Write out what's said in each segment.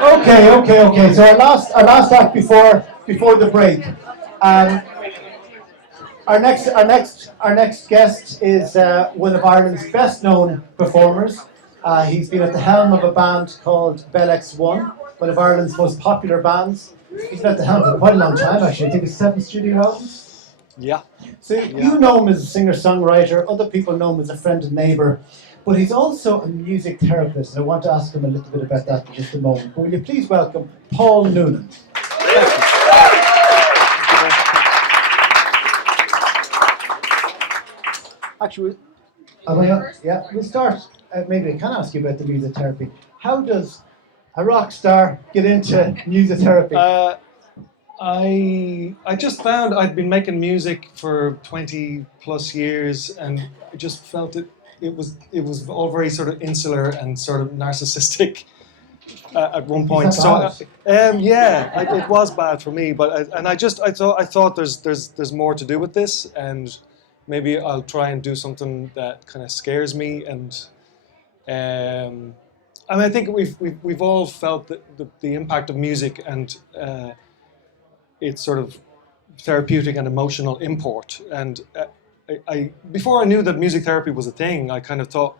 Okay. So our last act before the break. Um, our next guest is one of Ireland's best known performers. He's been at the helm of a band called Bell X1, one of Ireland's most popular bands. He's been at the helm for quite a long time, actually. I think it's 7 studio albums. Yeah. So you know him as a singer-songwriter. Other people know him as a friend and neighbour. But he's also a music therapist. And I want to ask him a little bit about that in just a moment. But will you please welcome Paul Noonan? Actually, yeah, we'll start. Maybe I can ask you about the music therapy. How does a rock star get into music therapy? I just found I'd been making music for 20 plus years, and I just felt it was all very sort of insular and sort of narcissistic at one point. So it was bad for me. But I thought there's more to do with this, and maybe I'll try and do something that kind of scares me. And I think we've all felt the impact of music and its sort of therapeutic and emotional import. And I before I knew that music therapy was a thing, I kind of thought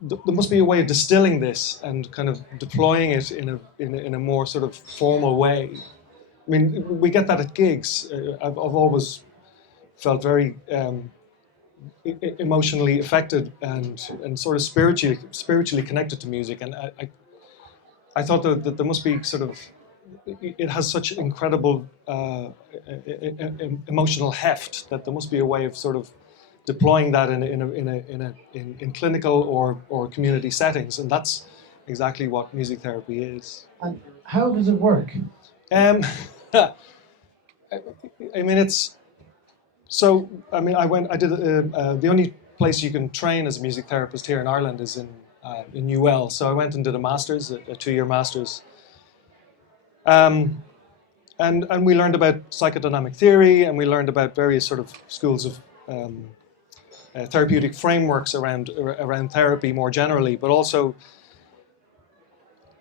there must be a way of distilling this and kind of deploying it in a more sort of formal way. I mean, we get that at gigs. I've always felt very emotionally affected and sort of spiritually connected to music, and I thought that there must be sort of, it has such incredible emotional heft that there must be a way of sort of deploying that in clinical or community settings, and that's exactly what music therapy is. And how does it work? I mean, it's so. I mean, I did the only place you can train as a music therapist here in Ireland is in UL. So I went and did a master's, a 2-year master's. And we learned about psychodynamic theory, and we learned about various sort of schools of therapeutic frameworks around therapy more generally, but also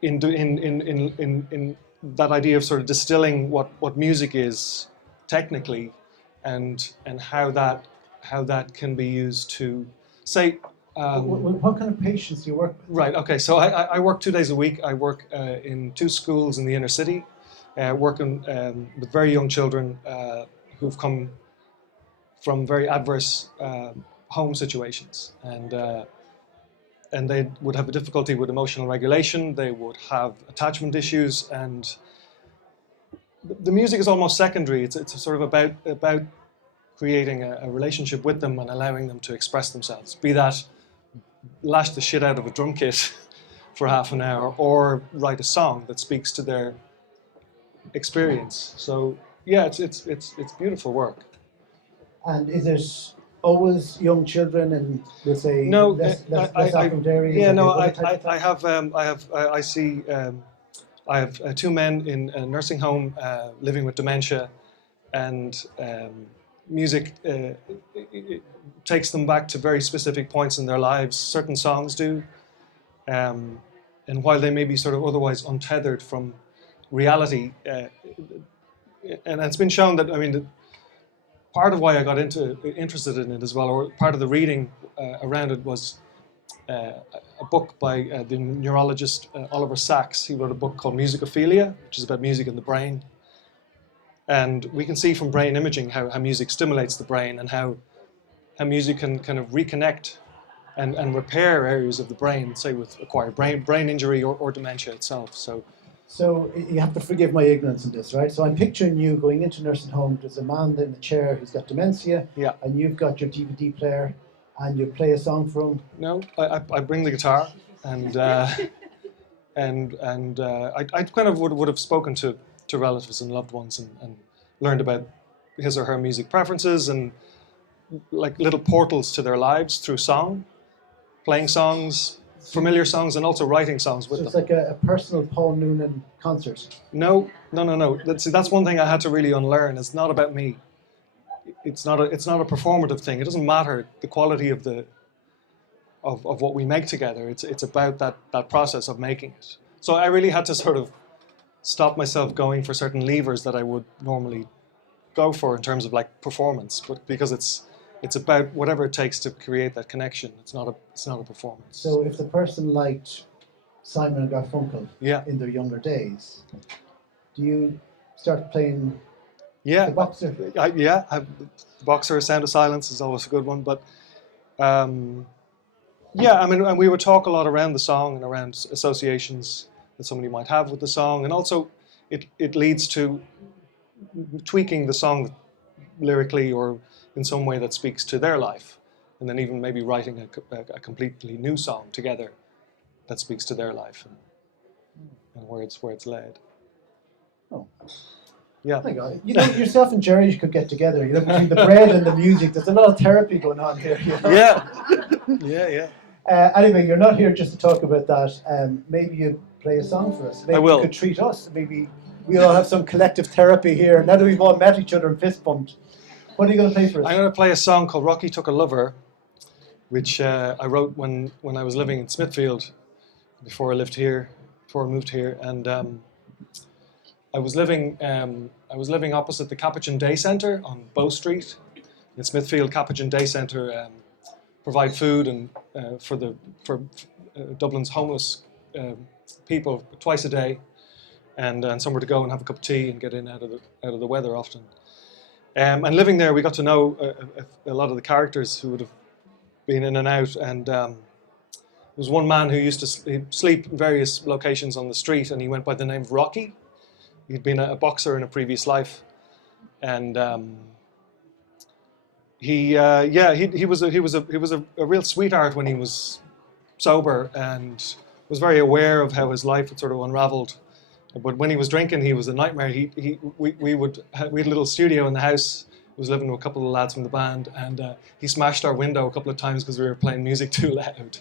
in that idea of sort of distilling what music is technically, and how that can be used to say. What kind of patients do you work with? Right. Okay. So I work 2 days a week. I work in 2 schools in the inner city, working with very young children who've come from very adverse home situations, and they would have a difficulty with emotional regulation. They would have attachment issues, and the music is almost secondary. It's sort of about creating a relationship with them and allowing them to express themselves. Be that lash the shit out of a drum kit for half an hour, or write a song that speaks to their experience. So yeah, it's beautiful work. And is it always young children and let's say no, less affluent areas? Yeah, no, I have 2 men in a nursing home living with dementia, and music it takes them back to very specific points in their lives. Certain songs do, and while they may be sort of otherwise untethered from reality, and it's been shown that, I mean, part of why I got interested in it as well, or part of the reading around it, was a book by the neurologist Oliver Sacks. He wrote a book called Musicophilia, which is about music and the brain. And we can see from brain imaging how music stimulates the brain, and how music can kind of reconnect and repair areas of the brain, say with acquired brain injury or dementia itself. So you have to forgive my ignorance in this, right? So I'm picturing you going into a nursing home. There's a man in the chair who's got dementia, yeah, and you've got your DVD player, and you play a song for him. No, I bring the guitar, and I kind of would have spoken to relatives and loved ones, and learned about his or her music preferences, and like little portals to their lives through song, playing songs, familiar songs, and also writing songs with them. So it's like a personal Paul Noonan concert. No. That's one thing I had to really unlearn. It's not about me. It's not a performative thing. It doesn't matter the quality of what we make together. It's about that process of making it. So I really had to sort of stop myself going for certain levers that I would normally go for in terms of like performance, but because it's about whatever it takes to create that connection. It's not a performance. So if the person liked Simon and Garfunkel Yeah. in their younger days, do you start playing Yeah, the Boxer? The Boxer, Sound of Silence is always a good one, but yeah, I mean, and we would talk a lot around the song and around associations that somebody might have with the song, and also it leads to tweaking the song lyrically or in some way that speaks to their life, and then even maybe writing a completely new song together that speaks to their life and where it's led. Oh. Yeah. My God. You know, yourself and Gerry could get together. You know, between the bread and the music, there's a lot of therapy going on here. You know? Yeah. Anyway, you're not here just to talk about that. Maybe you play a song for us. Maybe I will. you could treat us. Maybe we all have some collective therapy here. Now that we've all met each other and fist bumped, what are you going to play for us? I'm going to play a song called Rocky Took a Lover, which I wrote when I was living in Smithfield before I moved here, and I was living opposite the Capuchin Day Centre on Bow Street in Smithfield. Capuchin Day Centre provide food and for Dublin's homeless people twice a day, and somewhere to go and have a cup of tea and get in out of the weather often. And living there, we got to know a lot of the characters who would have been in and out. And there was one man who used to sleep in various locations on the street, and he went by the name of Rocky. He'd been a boxer in a previous life, and he was a real sweetheart when he was sober, and was very aware of how his life had sort of unraveled. But when he was drinking, he was a nightmare. We had a little studio in the house. He was living with a couple of lads from the band, and he smashed our window a couple of times because we were playing music too loud.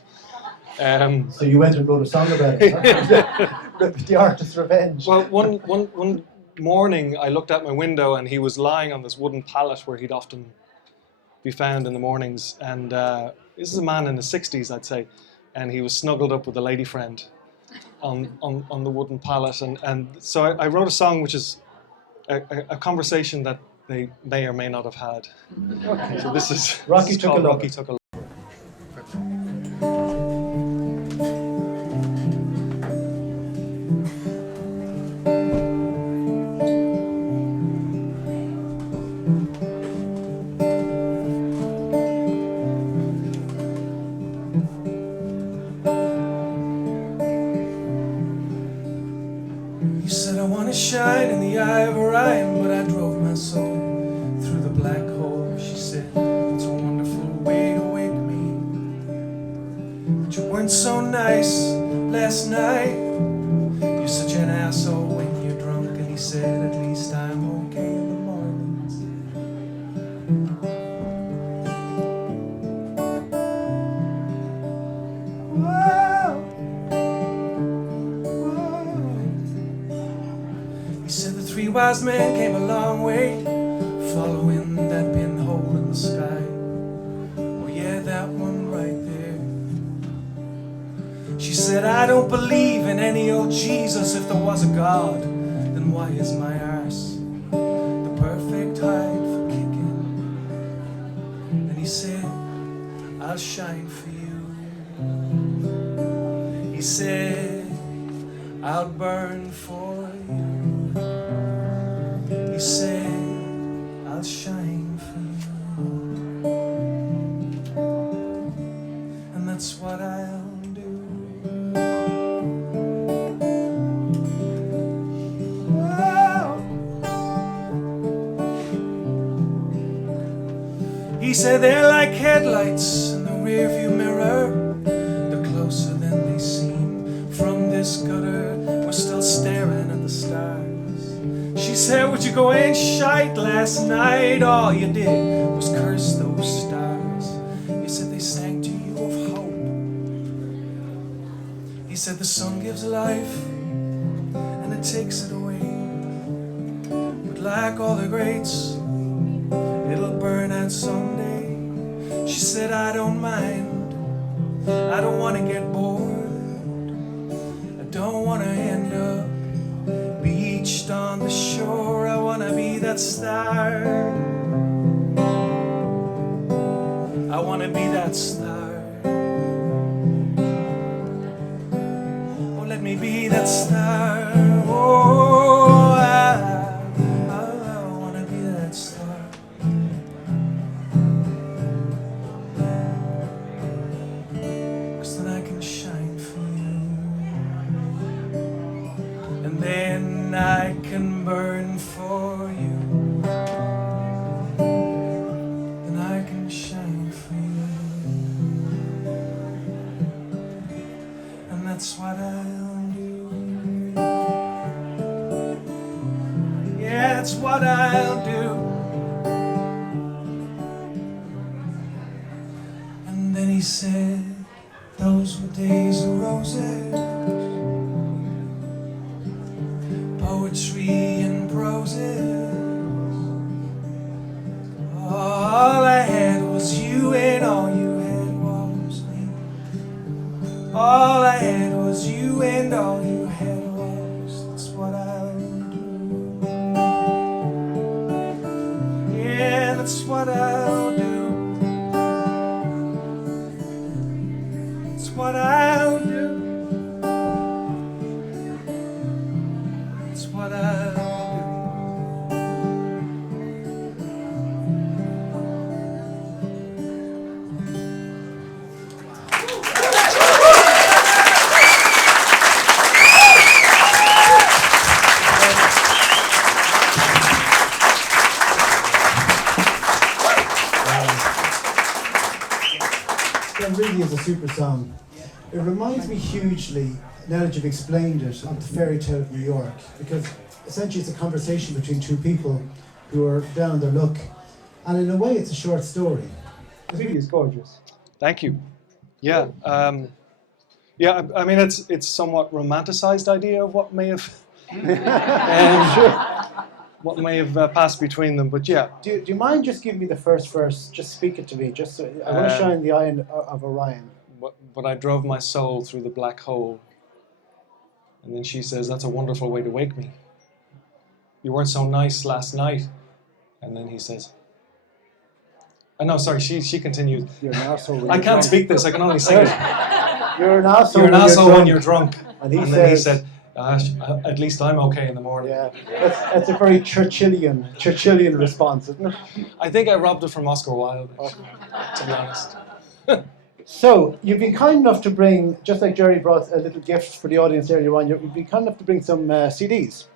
So you went and wrote a song about it, huh? The Artist's Revenge. Well, one morning I looked out my window and he was lying on this wooden pallet where he'd often be found in the mornings. And this is a man in his 60s, I'd say, and he was snuggled up with a lady friend on the wooden pallet. And so I wrote a song which is a conversation that they may or may not have had. Okay. So this is Rocky Took a Lover. Rocky Took a Lover. You said I want to shine in the eye of Orion, but I drove my soul through the black hole. She said, it's a wonderful way to wake me, but you weren't so nice last night. You're such an asshole when you're drunk. And he said, at least I'm okay in the mornings. Whoa. He said the three wise men came a long way, following that pinhole in the sky. Oh yeah, that one right there. She said, I don't believe in any old Jesus. If there was a God, then why is my arse the perfect height for kicking? And he said, I'll shine for you. He said, I'll burn for you. He said, I'll shine for you. And that's what I'll do. Whoa. He said, they're like headlights in the rearview mirror. They're closer than they seem. From this gutter, we're still staring at the stars. She said, would you go and shite last night? All you did was curse those stars. You said they sang to you of hope. He said the sun gives life and it takes it away. But like all the greats, it'll burn out someday. She said, I don't mind. I don't want to get bored. I don't wanna end up beached on the shore. I wanna be that star. I wanna be that star. Oh, let me be that star. Oh, I wanna be that star. 'Cause then I can shine for you, and then I can burn for you. Then I can shine for you, and that's what I'll do. Yeah, that's what I'll do. And then he said, those were days of roses, poetry and proses. All I had was you, and all you had was me. All I had was you, and all you had was. That's what I'll do. Yeah, that's what I'll do. That's what I'll do. That's what I'll do. That really is a super song. It reminds me hugely, now that you've explained it, of the fairy tale of New York, because essentially it's a conversation between two people who are down on their luck, and in a way it's a short story. It really is gorgeous. Thank you. Yeah. I mean, it's somewhat romanticized idea of what may have what may have passed between them, but yeah. Do you mind just giving me the first verse? Just speak it to me. Just so, I want to shine the eye of Orion. But I drove my soul through the black hole. And then she says, that's a wonderful way to wake me. You weren't so nice last night. And then he says, no, sorry, she continued. You're an arsehole when I you're can't drunk. speak this, I can only sing it. You're an arsehole You're an asshole when you're drunk. And then he said, at least I'm okay in the morning. Yeah, that's a very Churchillian response, isn't it? I think I robbed it from Oscar Wilde, to be honest. So, you've been kind enough to bring, just like Gerry brought a little gift for the audience earlier on, you've been kind enough to bring some CDs.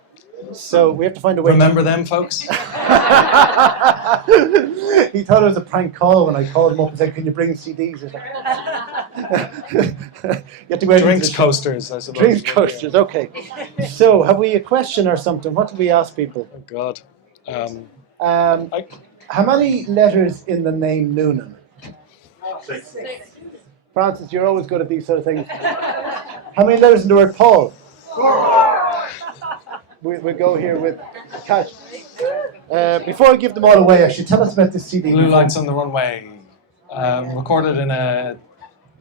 So, we have to find a way Remember them, folks? He thought it was a prank call when I called him up and said, can you bring CDs? You have to go Drinks coasters, I suppose. Drinks coasters, okay. So, have we a question or something? What did we ask people? Oh, God. How many letters in the name Noonan? 6. Francis, you're always good at these sort of things. How many letters in the word Paul? 4. We'll go here with Cash. Before I give them all away, actually, tell us about this CD. Blue Lights on the Runway. Recorded in a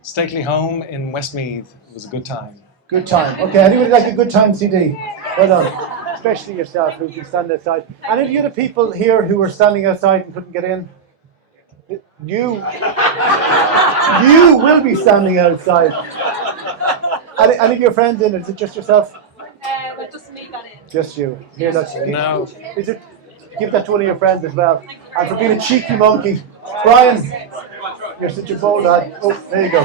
stately home in Westmeath. It was a good time. Good time. Okay, anybody like a good time CD? Well done. Especially yourself, who's been standing outside. Any of the other people here who were standing outside and couldn't get in? You will be standing outside. Any of your friends in? Is it just yourself? Well, just me got in. Just you. Here, that's No. Is it? Give that to one of your friends as well. And for being a cheeky monkey, Brian, you're such a bold lad. Oh, there you go.